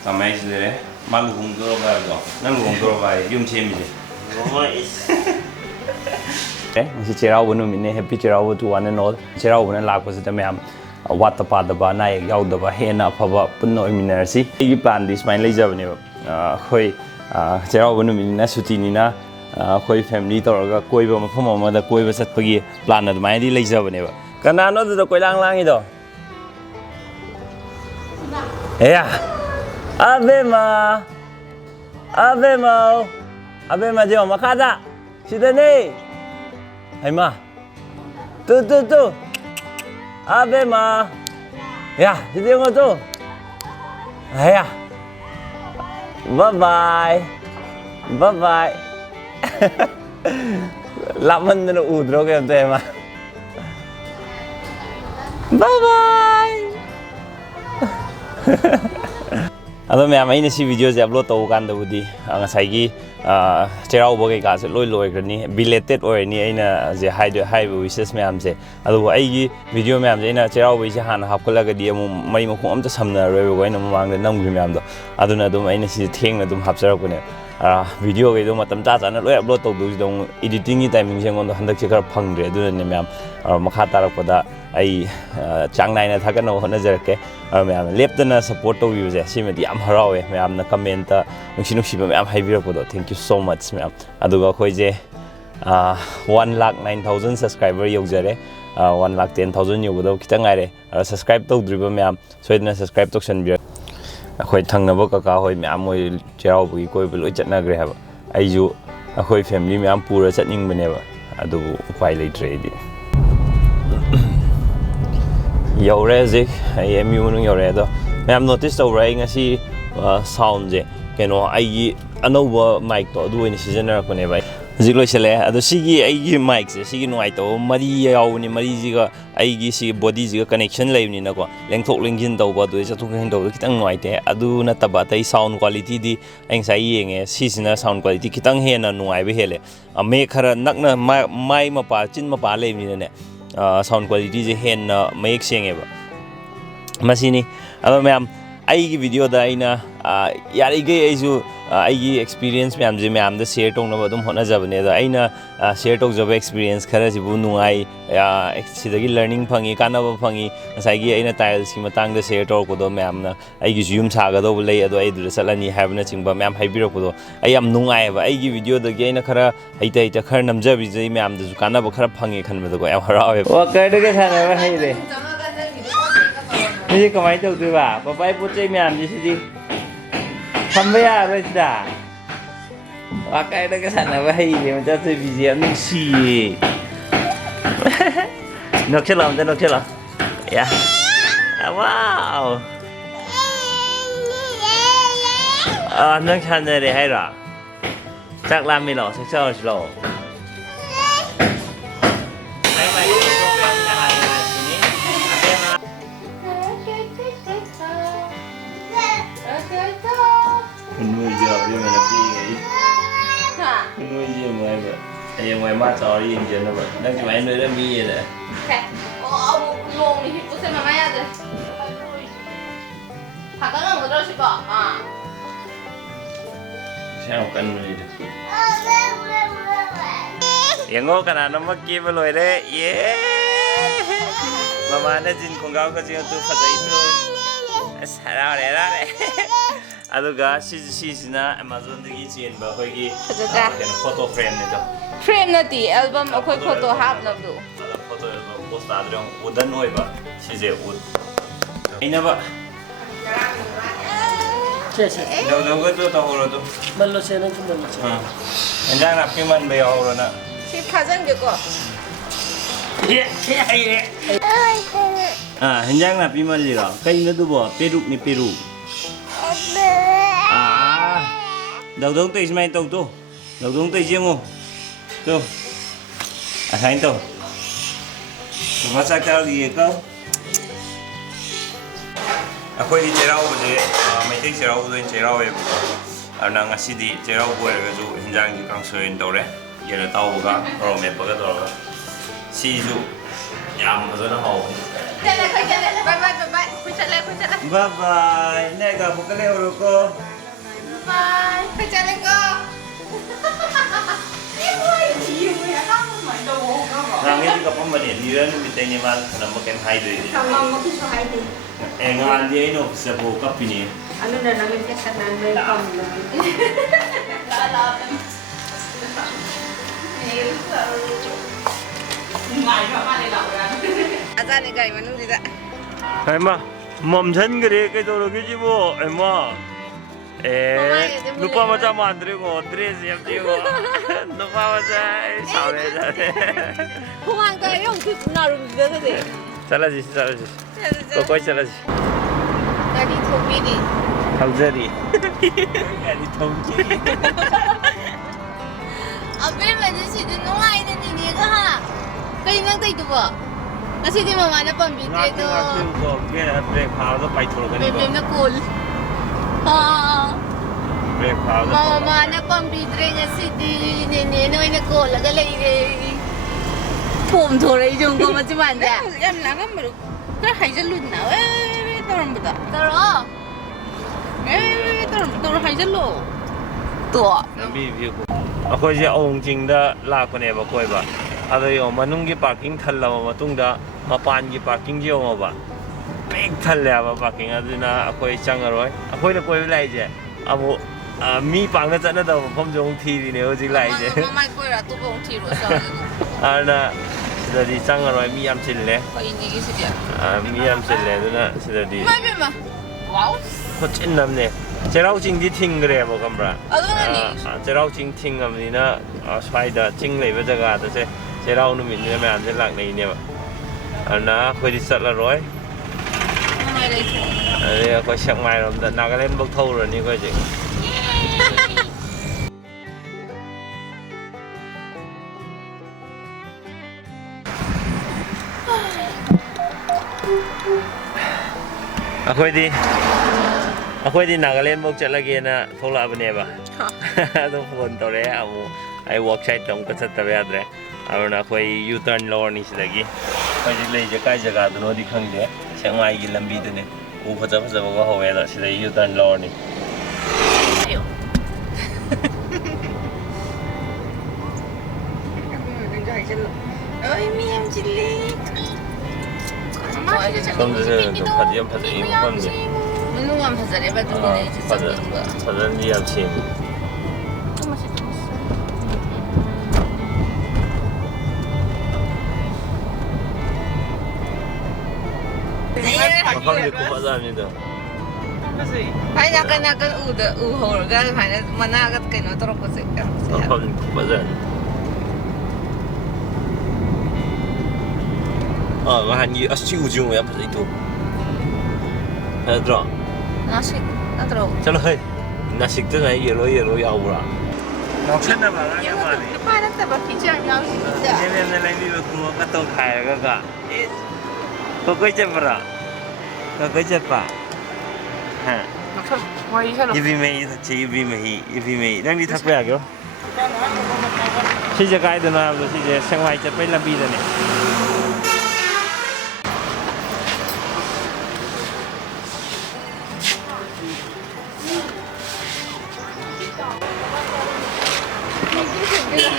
Tamai sih malu hongkor baru, nang hongkor baru, yum cemi je. Masih cerau bunu ini happy cerau tu one and all. Cerau bunu laku sih tapi am water pada ba naik jauh dah hena apa ba penuh minerasi. Ini plan di semain lagi jauh ni. Koi cerau bunu ini na suci ni na koi family tu orang koi ba macam mana dah koi besar pergi plan ada main di lagi jauh ni. Kerana anu tu koi lang itu. Ya. Abe ma jom makan tak? Sini ni. Hai ma. Tu. Abe ma. Ya, sini tengok tu. Ya. Bye bye. Laman tu udro ke tu ma. Bye bye. Aduh, memang ini si video saya upload tahu kan tu di, ngasai cerau bagai kas loi kerani, belated orang ni, ina je high wishes memang je. Aduh, ini video memang je, ina cerau wishes han hap kalau dia mau mari mau am tu samna rewe kau ina mau angin nang memang tu. Aduh, na tu ini si theng na tu hap cerau kau ni. Video itu macam caca na loi upload tahu tu dong editing ni timing je ngon tu hendak cakap pangre, aduh ni memang makata pada ai chang nai na thakan no hona jerke memang leptana support to views ya si medi am harawe memang na comment ta nusi memang haibira podo thank you so much memang aduga khoi je 1,09,000 subscriber yojare 1,10,000 yogodo kita ngaire subscribe to driba memang soidna subscribe to san bia khoi thangna bo ka hoi memang moi chao bu koi bu loi chatna gre haba aiju khoi family memang pura chatning bane ba adu upai leitre di Yaure je, ayam mungkin yaure tu. Memang notice tahu orang ngasi sound je, keno ayi anu mic tu, dua ini season aku ni baik. Jika leh, ada sigi ayi mic je, sigi nuai tu, mari yau ni mari jika ayi sigi body jika connection lain ni nak lengthok lengkin tahu apa tu, jatuh lengkin tahu kita nuai te, adu na tabatai sound quality di, yang saya ingat season sound quality kita hena nuai behele. Make hara nak na mai mapa cin mapa lain ni ne. Sound quality je hen make siang eba. Masih ni, apa memang ayi video dah ina yari gay ayu ayi experience memang je memang dah share tong nama tu mana jawab ni dah ina share tong jawab experience kerana si bunu ai ya sedagi learning pangi karena apa pangi saya gay ina tiles si matang dah share tong kodo memang na ayi zoom saga do boleh ado ayi dulu salani have na cingba memang happy kodo ayi am nungai ba ayi video dah gay ina kerana ita kerana namja bijai memang dah karena apa kerana pangi kan betul ko am harap. Wah kerana ke sana apa hai le? Ini kemana tu tu ba? Bapak ibu cai memang di sini. Sampai apa sudah? Pakai dah ke sana bahaya macam tu busy ni si. Nak celah, ya. Wow. Nak cakap ni hai lah. Cakap lami lo, cakap lo. Menuju apa yang mana pergi? Menuju mana? Yang mana cari yang jenak apa? Nak cuma ini dah mie dah. Oh, long ni tu saya mana ada? Hakkan orang betul sih pak. Saya akan menuju. Yang kau kan nama kibel loh deh, mama ada jin kongkau kau jin tu pasal itu. Sarah deh. Aduga sisina Amazon dagi chen ba khoi gi kan photo frame ni to frame na ti album akhoi photo hap na do photo album post adrong udan hoi ba sije ud ina ba Cese do go to horo to ballo se nan ballo se enjang na pi man be horo na si khajan ge ko ye 현장 나비 말리라. 까이나도 뭐 빼룩니 빼룩. đầu tư mấy tàu tu đầu tư riêng không tu thành tàu mà sao cao gì cơ akwai di cerau buje mai tik cerau buje cerau e ana ngasi di cerau bu ga ju hinjang ji kang soin dore yera tau ga ro me pa ga dore si ju yam ma na ho bye bye bye bye ne ga bu ka le ro ko bye phải chạy lên cơ Nang itu kapal mana? Dia ni kita ni mal nama ken hai deh. sama mau kisah hai deh Engan dia ini sebuah kapal ni. Ano na namin Kesannarese kom na. Aja ni guys, mana juga? Hai ma, mom chân cái cái đồ cái gì bộ, em ma. Lupa macam mandri ko, dress yang dia ko. Lupa macam sao ni? Kumang tu yang tu narum juga tu. Salah sih. Kau kau salah sih. Tadi thobi ni. Tahu jadi. Jadi tahu jadi. Abe macam si tu nolai ni kah? Kau ingat tu apa? Nasi di mama na pambit tu. Aku ko, kita break power tu pai thor kan ni ko. Bebe na cool. Break power. Mama na pambit nga si di ni na cool. Laga lagi. Pom thore jong ko macam mana? Em là cái mà cái hay rất luôn nào ấy tao làm bữa Taro. tao hay rất luôn Tua. Nambi view ko. Aku je orang jing dah lak ni apa koi ba. Ada yang manung ki parking thal lama matung dah mapan ki parking je orang ba. Big thal le apa parking ada na aku cang aroi. Aku nak koi lai je. Abu mi pang na cana dah pom jong thi di ni ojik lai je. Mama kau ra tu bong tiru sah Ana sudah di cang aroi mi am cil le. kau ini kisah dia Mi am cil le tu na sudah di. Mai mah wow Kau cin nam ni. Cerau jing di ting gre apa kampra. aduh ni Cerau jing ting am ni na spider jing le ba jaga tu se. Cerau nu min ni mai an jelak ni ni ba. Ana kau di sat la roi. Mai lagi Ada kau siap mai rom dah nak len bok thau rồi ni kau je. Aku di Nagaland bok chat lagi na thola bane ba. Tu phone to re amu ai worksite tam ka chat tabe adre. Aruna koi U-turn Loire ni sidagi. Koi le je kai jaga tu no di khang je. Chiangmai gi lambi tu ne. U phaja ba ko hawe da sidai U-turn Loire ni. ayo ơi mi em chili Som je tu phajam phajai phon ni. Belum am pasal dia batu ni Phajam ni am chin. Makam je ku phajam ni tu. Hai nak udah hor kan mana kat kena terus kau sekarang Makam ku phajam. Ngahan yi asci ujung ya phajai tu. Hadra. nasi terus Chalo hai. Nasik tu ngai yellow ya ura. Ngọc chân là bảo yang mà tu depan ada baki jangan yang Nên là đi được mua cái tàu khai rồi cả. Có cái chân vào. Có cái chân vào. Ha. Why hello Ibi mày đang đi thắp về kìa. Khi giờ cái đó nào rồi khi giờ sang ngoài chặt mấy làm bi rồi này.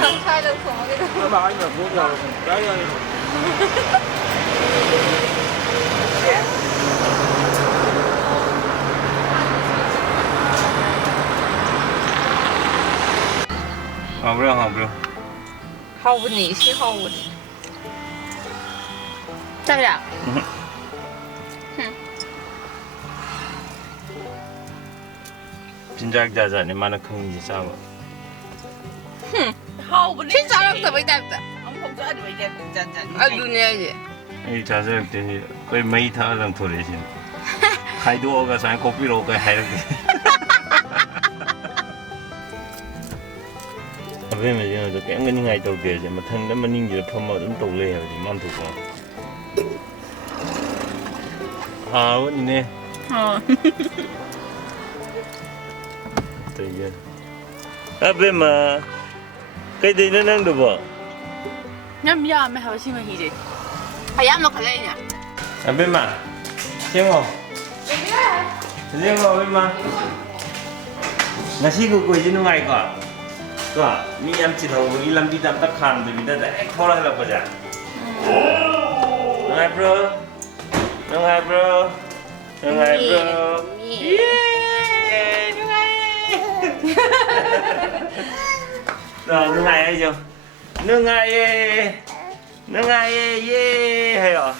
Không khai được khổ cái đó. Bảo anh là vô giờ cái ơi. Học rồi. hậu ni si hậu sao vậy 진작 자자네 만나 큰지 싸워. hậu ni xin sao đâu vậy ta ông không cho anh vậy chân Ở dunia je. 이 자세할 때 거의 메이 타랑 돌리신 가이도어가 산 코피로가 해야 về mà giờ tôi kém cái những ngày đầu kể mà thân nó mà nhìn gì phong màu cũng tụ lên thì mang thuộc vào vẫn nè tự nhiên về mà cái gì nó đang được bỏ nhắm giờ mày hỏi xin mày gì vậy phải ăn một cái này nhỉ về mà xem không xem không về mà ngasi của cô chứ nó ngày cả cả mi em chỉ thầu với làm đi làm tất khăn thì mình đã để khó là bao giờ nó ngay bro nó ngay bro nó ngay bro yeah nó ngay rồi nó ngay hay chưa nó ngay yeah hay à